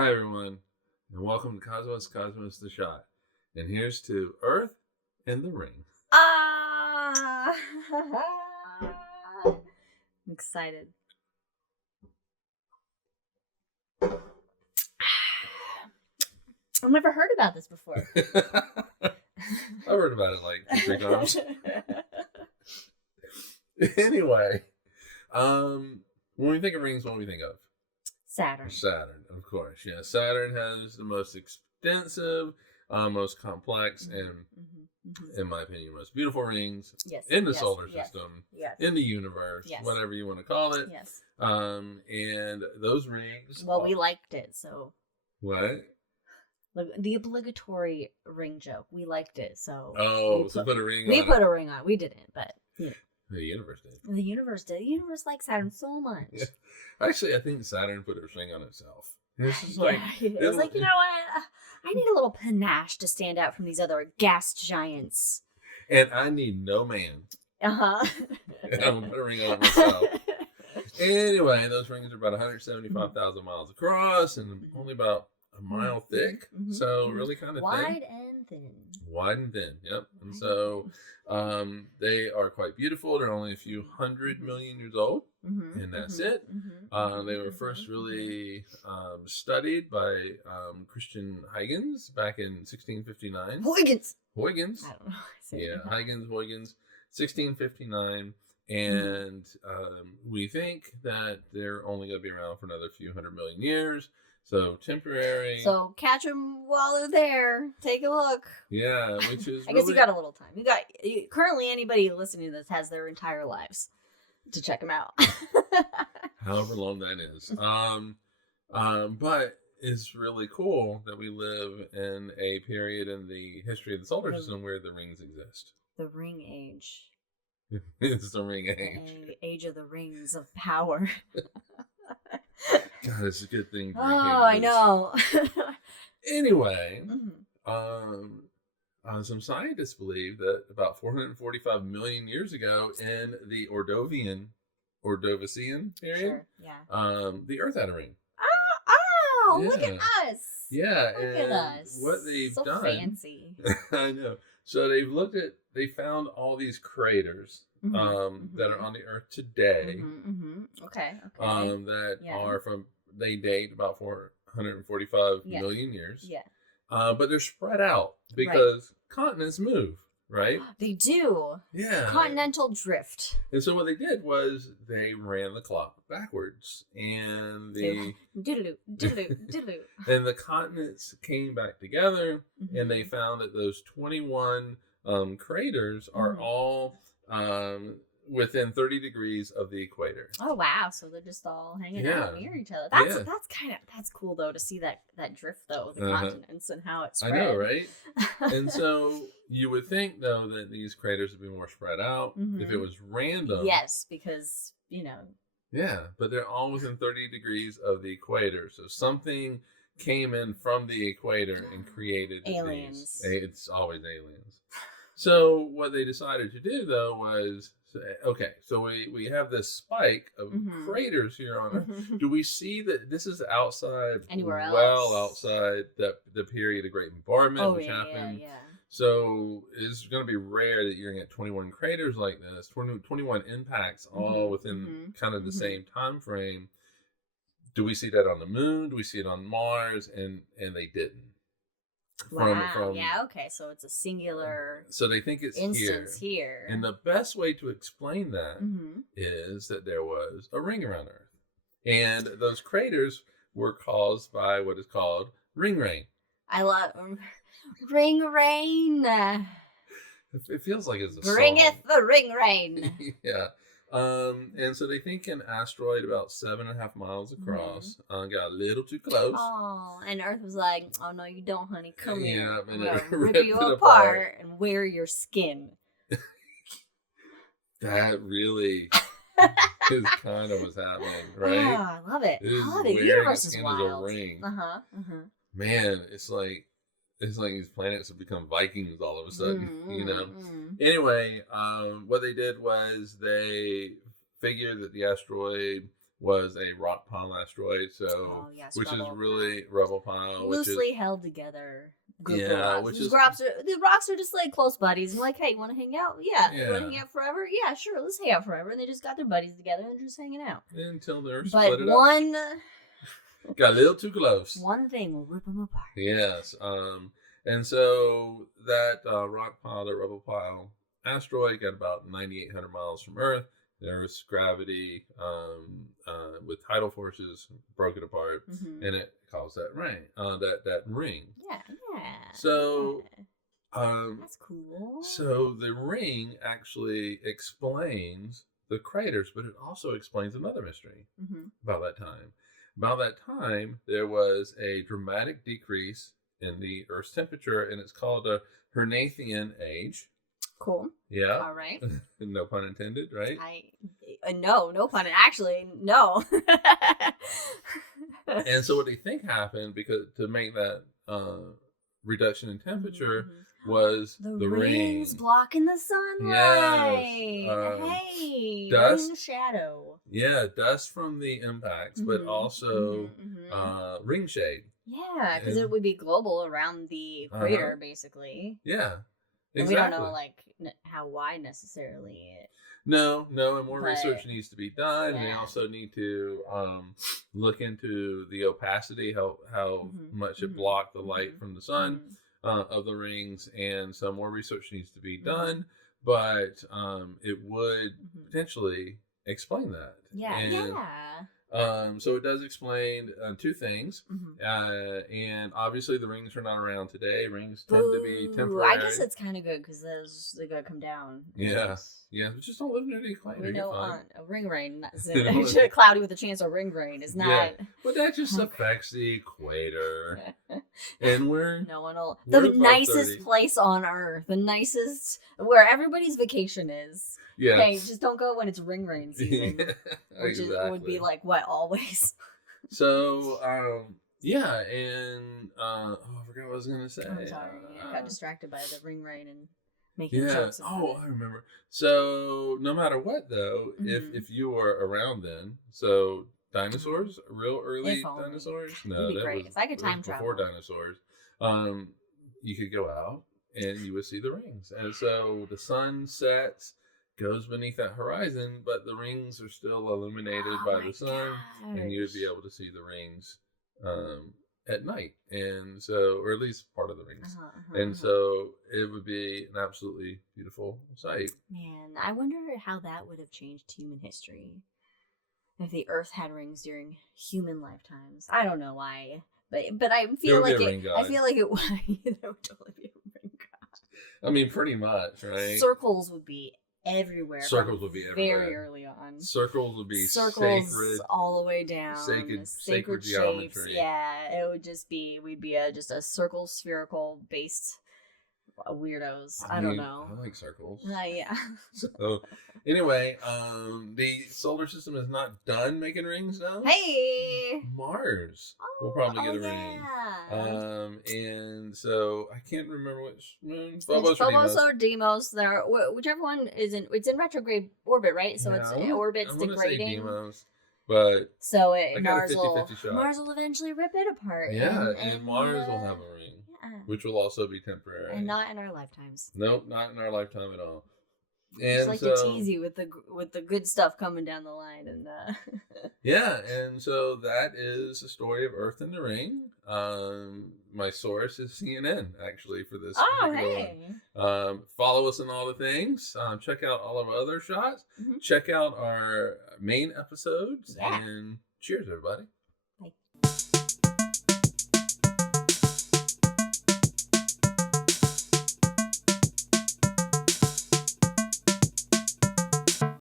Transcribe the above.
Hi, everyone, and welcome to Cosmos the Shot. And here's to Earth and the Ring. Ah! I'm excited. I've never heard about this before. I've heard about it like 3 times. Anyway, when we think of rings, what do we think of? Saturn. Saturn, of course. Yeah, Saturn has the most extensive, most complex, and in my opinion, most beautiful rings in the solar system, in the universe, whatever you want to call it. Yes. And those rings. Well, we liked it, so. What? The obligatory ring joke. We liked it, so. Oh, so put a ring on. We put a ring on. We didn't, but. Yeah. The universe did. The universe did. The universe likes Saturn so much. Yeah. Actually, I think Saturn put a ring on itself. It's just like, it was like, you know what? I need a little panache to stand out from these other gas giants. And I need no man. Uh-huh. And I'm going to put a ring on it myself. Anyway, those rings are about 175,000 miles across and only about a mile thick. So really kind of wide and thin. Wide and thin, yep. And so they are quite beautiful. They're only a few 100 million years old, and that's it. They were first really studied by Christian Huygens back in 1659. Huygens. I don't know. Yeah, Huygens, 1659. And we think that they're only going to be around for another few 100 million years. So temporary. So catch them while they're there. Take a look. Yeah, which is. I guess you got a little time. Currently anybody listening to this has their entire lives to check them out. However long that is. But it's really cool that we live in a period in the history of the solar system where the rings exist. The ring age. It's the ring age. The age of the rings of power. God, it's a good thing. Oh, I know. Anyway, some scientists believe that about 445 million years ago in the Ordovician period, the Earth had a ring. Oh, look at us. Yeah, look at us. What they've done. So fancy. I know. So they found all these craters that are on the Earth today. Okay. That are they date about 445 million years. Yeah. But they're spread out because continents move, right? They do. Yeah. Continental drift. And so what they did was they ran the clock backwards, and the and the continents came back together, and they found that those 21 craters are all within 30 degrees of the equator. Oh wow! So they're just all hanging out near each other. That's cool though to see that drift though, the continents and how it spread. I know, right? And so you would think though that these craters would be more spread out if it was random. Yes, because Yeah, but they're all within 30 degrees of the equator. So something came in from the equator and created aliens. It's always aliens. So what they decided to do though was, so we have this spike of craters here on Earth. Do we see that this is outside, anywhere else? Well, outside the period of Great Bombardment, which happened. Yeah. So it's going to be rare that you're going to get 21 craters like this, 21 impacts all within kind of the same time frame. Do we see that on the moon? Do we see it on Mars? And they didn't. Wow. Yeah, okay. So it's a singular so they think it's instance here. And the best way to explain that is that there was a ring around Earth. And those craters were caused by what is called ring rain. I love ring rain. It feels like it's a Bringeth song. the ring rain. Yeah. And so they think an asteroid about 7.5 miles across got a little too close. Oh, and Earth was like, "Oh no, you don't, honey. Come here. And I'm gonna rip you apart and wear your skin." That really is kind of what's happening, right? Oh, I love it. The universe is wild. A ring. Man, it's like these planets have become Vikings all of a sudden, Anyway, what they did was they figured that the asteroid was a rock pile asteroid. So, which is really rubble pile, loosely held together. Which is the rocks are just like close buddies. And like, hey, you want to hang out? Yeah. You want to hang out forever? Yeah, sure. Let's hang out forever. And they just got their buddies together and just hanging out until they're split it up. Got a little too close. One thing will rip them apart. Yes. And so that rock pile, that rubble pile asteroid, got about 9,800 miles from Earth. There's gravity with tidal forces broke it apart, and it caused that that ring. Yeah. So, that's cool. So the ring actually explains the craters, but it also explains another mystery about that time. About that time, there was a dramatic decrease in the Earth's temperature, and it's called a Hernathian age. Cool. Yeah. All right. No pun intended, right? No pun. Actually, no. And so what they think happened, because to make that reduction in temperature, was the rings blocking the sunlight. Yes. Dust, ring shadow. Yeah, dust from the impacts, but also ring shade. Yeah, because it would be global around the equator, basically. Yeah. Exactly. And we don't know how wide necessarily it. No, and more research needs to be done. And they also need to look into the opacity, how much it blocked the light from the sun of the rings, and some more research needs to be done. But it would potentially explain that. So it does explain two things, and obviously the rings are not around today. Rings tend to be temporary. I guess it's kind of good because they gotta come down. Yeah, but just don't live near the equator. We know a ring rain, cloudy with a chance of ring rain is not. Yeah. But that just affects the equator, and no one will. The nicest place on Earth, the nicest where everybody's vacation is. Yeah. Okay, just don't go when it's ring rain season. Which would be like what always. So, and I forgot what I was gonna say. I'm sorry, I got distracted by the ring rain and making jokes. I remember. So, no matter what, though, if you were around then, so dinosaurs, real early dinosaurs. No, that'd be great. If I could time travel before dinosaurs, you could go out and you would see the rings, and so the sun sets. Goes beneath that horizon, but the rings are still illuminated by the sun, and you would be able to see the rings at night, and so, or at least part of the rings, and so it would be an absolutely beautiful sight. Man, I wonder how that would have changed human history if the Earth had rings during human lifetimes. I don't know why, but I feel like it. I feel like it would. There would totally be a ring god. I mean, pretty much, right? Circles would be everywhere. Circles would be everywhere. Very early on. Circles would be sacred, all the way down. Sacred geometry. Yeah, it would just be, we'd be just a circle spherical based weirdos. I don't know. I like circles. Yeah. So anyway, the solar system is not done making rings now. Hey, Mars will probably get a ring. And so I can't remember which moon. Phobos or Deimos. There, whichever one is in. It's in retrograde orbit, right? So it's orbit's degrading. Say Deimos, but so Mars will eventually rip it apart. Yeah, and Mars will have a ring. Which will also be temporary. And not in our lifetimes. Nope, not in our lifetime at all. And just like to tease you with the good stuff coming down the line. And yeah, and so that is the story of Earth and the Ring. My source is CNN, actually, for this. Oh, hey. Follow us on all the things. Check out all of our other shots. Check out our main episodes. And cheers, everybody.